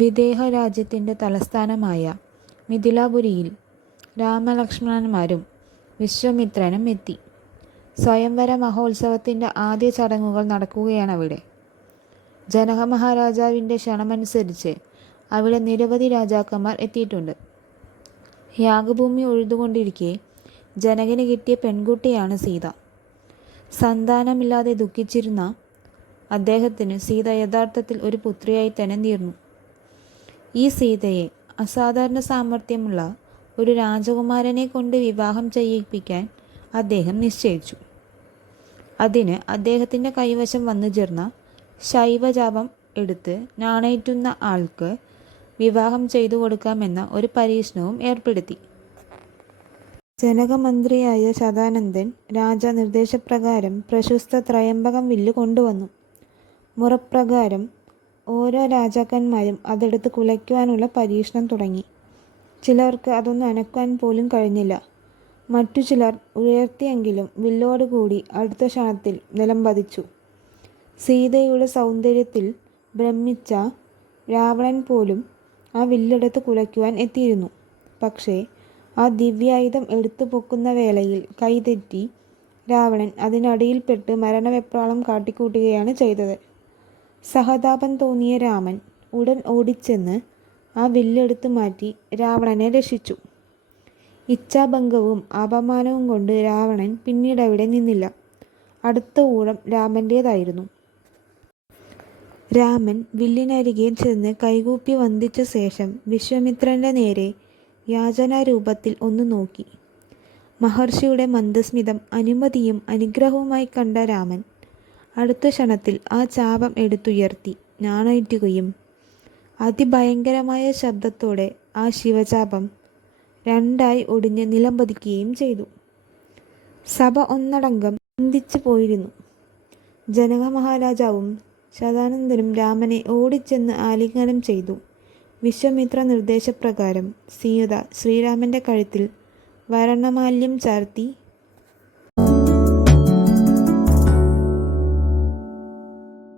വിദേഹ രാജ്യത്തിൻ്റെ തലസ്ഥാനമായ മിഥിലാപുരിയിൽ രാമലക്ഷ്മണന്മാരും വിശ്വാമിത്രനും എത്തി. സ്വയംവര മഹോത്സവത്തിൻ്റെ ആദ്യ ചടങ്ങുകൾ നടക്കുകയാണവിടെ. ജനക മഹാരാജാവിൻ്റെ ക്ഷണമനുസരിച്ച് അവിടെ നിരവധി രാജാക്കന്മാർ എത്തിയിട്ടുണ്ട്. യാഗഭൂമി ഉഴുതുകൊണ്ടിരിക്കെ ജനകന് കിട്ടിയ പെൺകുട്ടിയാണ് സീത. സന്താനമില്ലാതെ ദുഃഖിച്ചിരുന്ന അദ്ദേഹത്തിന് സീത യഥാർത്ഥത്തിൽ ഒരു പുത്രിയായി തന്നെ തീർന്നു. ഈ സീതയെ അസാധാരണ സാമർഥ്യമുള്ള ഒരു രാജകുമാരനെ കൊണ്ട് വിവാഹം ചെയ്യിപ്പിക്കാൻ അദ്ദേഹം നിശ്ചയിച്ചു. അതിന് അദ്ദേഹത്തിൻ്റെ കൈവശം വന്നു ചേർന്ന ശൈവജാപം എടുത്ത് നാണയറ്റുന്ന ആൾക്ക് വിവാഹം ചെയ്തു കൊടുക്കാമെന്ന ഒരു പരീക്ഷണവും ഏർപ്പെടുത്തി. ജനകമന്ത്രിയായ ശതാനന്ദൻ രാജനിർദ്ദേശപ്രകാരം പ്രശസ്ത ത്രയംബകം വില്ല് കൊണ്ടുവന്നു. മുറപ്രകാരം ഓരോ രാജാക്കന്മാരും അതെടുത്ത് കുലയ്ക്കുവാനുള്ള പരീക്ഷണം തുടങ്ങി. ചിലർക്ക് അതൊന്നും അനക്കാൻ പോലും കഴിഞ്ഞില്ല. മറ്റു ചിലർ ഉയർത്തിയെങ്കിലും വില്ലോടുകൂടി അടുത്ത ക്ഷണത്തിൽ നിലം പതിച്ചു. സീതയുടെ സൗന്ദര്യത്തിൽ ഭ്രമിച്ച രാവണൻ പോലും ആ വില്ലെടുത്ത് കുലയ്ക്കുവാൻ എത്തിയിരുന്നു. പക്ഷേ ആ ദിവ്യായുധം എടുത്തു പൊക്കുന്ന വേളയിൽ കൈതെറ്റി രാവണൻ അതിനടിയിൽപ്പെട്ട് മരണവെപ്രാളം കാട്ടിക്കൂട്ടുകയാണ് ചെയ്തത്. സഹതാപം തോന്നിയ രാമൻ ഉടൻ ഓടിച്ചെന്ന് ആ വില്ലെടുത്തു മാറ്റി രാവണനെ രക്ഷിച്ചു. ഇച്ഛാഭംഗവും അപമാനവും കൊണ്ട് രാവണൻ പിന്നീട് അവിടെ നിന്നില്ല. അടുത്ത ഊഴം രാമൻ്റേതായിരുന്നു. രാമൻ വില്ലിനരികെ ചെന്ന് കൈകൂപ്പി വന്ദിച്ച ശേഷം വിശ്വാമിത്രൻ്റെ നേരെ യാചനാരൂപത്തിൽ ഒന്ന് നോക്കി. മഹർഷിയുടെ മന്ദസ്മിതം അനുമതിയും അനുഗ്രഹവുമായി കണ്ട രാമൻ അടുത്ത ക്ഷണത്തിൽ ആ ചാപം എടുത്തുയർത്തി നാണയറ്റുകയും അതിഭയങ്കരമായ ശബ്ദത്തോടെ ആ ശിവചാപം രണ്ടായി ഒടിഞ്ഞ് നിലംപതിക്കുകയും ചെയ്തു. സഭ ഒന്നടങ്കം ചിന്തിച്ചു പോയിരുന്നു. ജനക മഹാരാജാവും ശതാനന്ദനും രാമനെ ഓടിച്ചെന്ന് ആലിംഗനം ചെയ്തു. വിശ്വാമിത്ര നിർദ്ദേശപ്രകാരം സീത ശ്രീരാമൻ്റെ കഴുത്തിൽ വരണമാല്യം ചാർത്തി